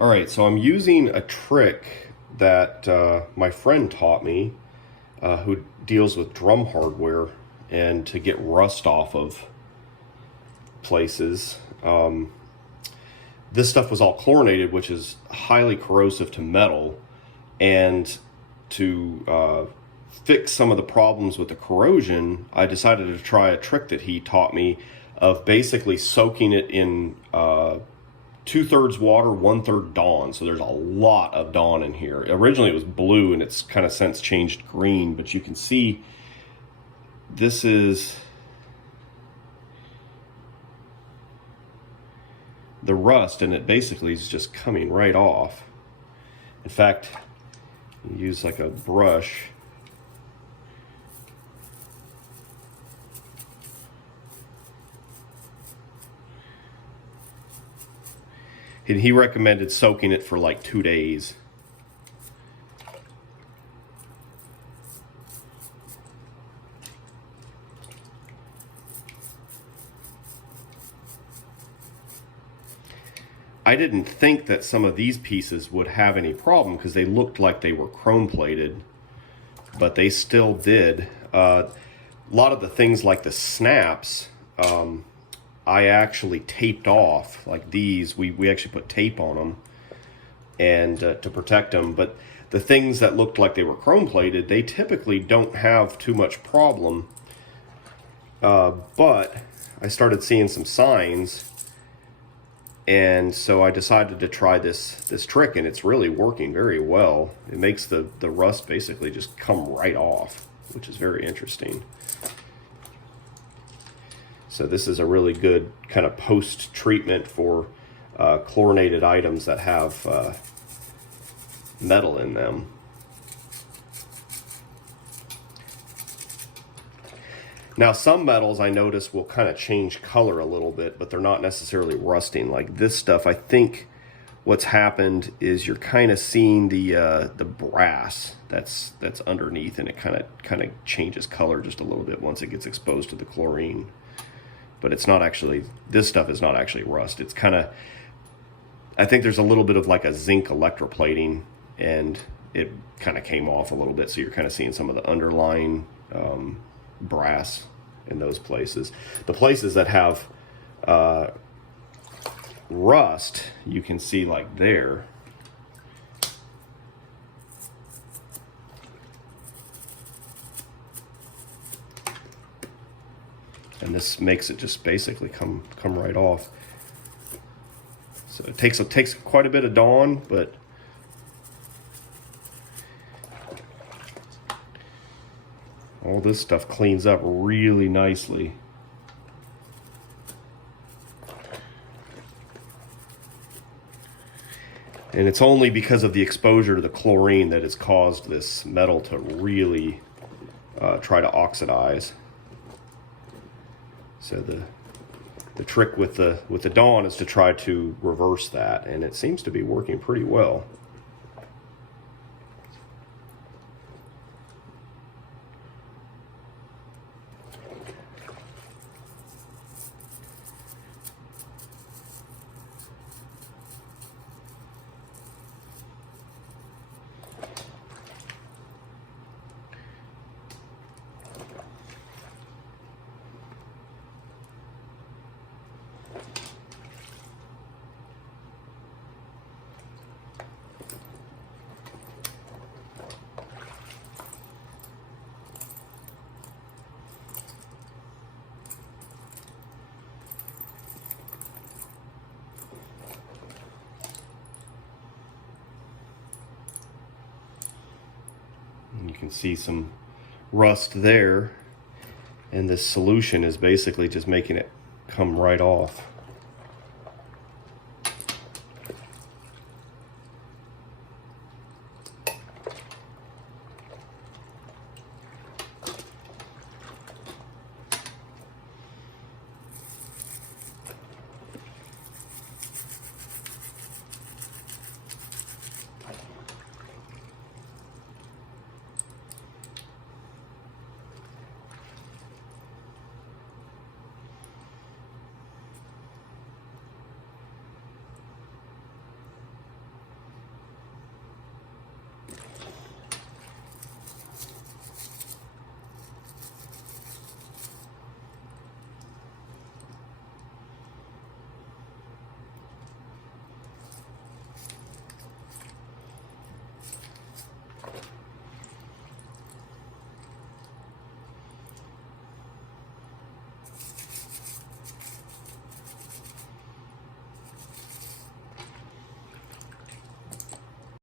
All right, so I'm using a trick that my friend taught me, who deals with drum hardware, and to get rust off of places. This stuff was all chlorinated, which is highly corrosive to metal, and to fix some of the problems with the corrosion, I decided to try a trick that he taught me of basically soaking it in 2/3 water, 1/3 Dawn. So there's a lot of Dawn in here. Originally it was blue and it's kind of since changed green, but you can see this is the rust, and it basically is just coming right off. In fact, you use like a brush. And he recommended soaking it for like 2 days. I didn't think that some of these pieces would have any problem because they looked like they were chrome plated, but they still did. A lot of the things like the snaps, I actually taped off. Like these, we actually put tape on them and to protect them. But the things that looked like they were chrome plated, they typically don't have too much problem. But I started seeing some signs, and so I decided to try this trick, and it's really working very well. It makes the rust basically just come right off, which is very interesting. So this is a really good kind of post-treatment for chlorinated items that have metal in them. Now some metals I notice will kind of change color a little bit, but they're not necessarily rusting. Like this stuff, I think what's happened is you're kind of seeing the brass that's underneath, and it kind of changes color just a little bit once it gets exposed to the chlorine. But it's not actually, this stuff is not actually rust. It's kind of, I think there's a little bit of like a zinc electroplating, and it kind of came off a little bit, so you're kind of seeing some of the underlying brass in those places. The places that have rust, you can see like there. And this makes it just basically come right off. So it takes quite a bit of Dawn, but all this stuff cleans up really nicely. And it's only because of the exposure to the chlorine that has caused this metal to really try to oxidize. So the trick with the Dawn is to try to reverse that, and it seems to be working pretty well. You can see some rust there, and this solution is basically just making it come right off.